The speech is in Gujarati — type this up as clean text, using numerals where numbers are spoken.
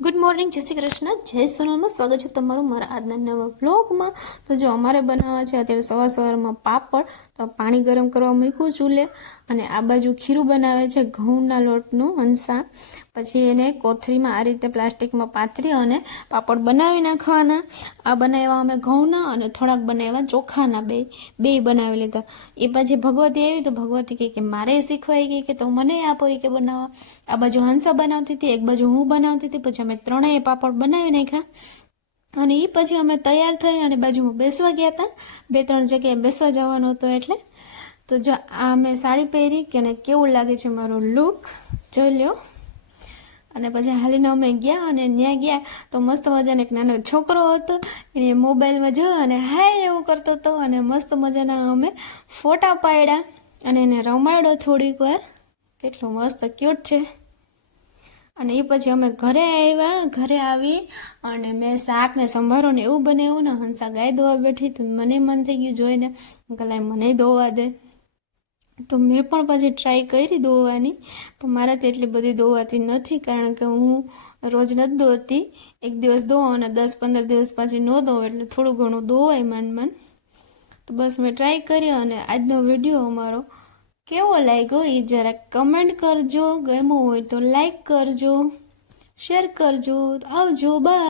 ગુડ મોર્નિંગ, જય શ્રી કૃષ્ણ, જય સોનલમાં સ્વાગત છે તમારું મારા આજના નવા વ્લોગમાં। તો જો અમારે બનાવવા છે અત્યારે સવારમાં પાપડ। તો પાણી ગરમ કરવા મૂક્યું ચૂલે, અને આ બાજુ ખીરું બનાવે છે ઘઉંના લોટનું હંસા। પછી એને કોથળીમાં આ રીતે પ્લાસ્ટિકમાં પાથરી અને પાપડ બનાવી નાખવાના। આ બનાવ્યા અમે ઘઉંના, અને થોડાક બનાવ્યા ચોખાના, બે બનાવી લીધા। એ પછી ભગવતી આવી તો ભગવતી કહે કે મારે શીખવાઈ ગઈ કે તો મને આપો એ કે બનાવવા। આ બાજુ હંસા બનાવતી હતી, એક બાજુ હું બનાવતી હતી। પછી અમે ત્રણેય પાપડ બનાવી નાખ્યા, અને એ પછી અમે તૈયાર થઈ અને બાજુમાં બેસવા ગયા હતા। 2-3 જગ્યાએ બેસવા જવાનું હતું એટલે। તો જો આ મેં સાડી પહેરી કે ને કેવું લાગે છે મારો લુક જોઈ લ્યો। અને પછી હાલીને અમે ગયા, અને ત્યાં ગયા તો મસ્ત મજાનો એક નાનો છોકરો હતો, એને મોબાઈલમાં જોયો અને હાય એવું કરતો હતો, અને મસ્ત મજાના અમે ફોટા પાડ્યા અને એને રમાડ્યો થોડીક વાર। કેટલું મસ્ત ક્યુટ છે। અને એ પછી અમે ઘરે આવ્યા। ઘરે આવી અને મેં શાક ને સંભારો ને એવું બનાવ્યું ને હંસા ગાય દોવા બેઠી, તો મને મન થઈ ગયું જોઈને કે લાય મને દોવા દે। તો મેં પણ પછી ટ્રાય કરી દોવાની, પણ મારાથી એટલી બધી દોવાતી નથી, કારણ કે હું રોજ નથી દોતી। એક દિવસ દો અને 10-15 દિવસ પછી ન દો, એટલે થોડું ઘણું દોવાય માંડ। તો બસ મેં ટ્રાય કરી, અને આજનો વિડીયો અમારો કેવો લાગ્યો એ જરા કમેન્ટ કરજો। ગમ્યો હોય તો લાઈક કરજો, શેર કરજો। આવજો, બાય।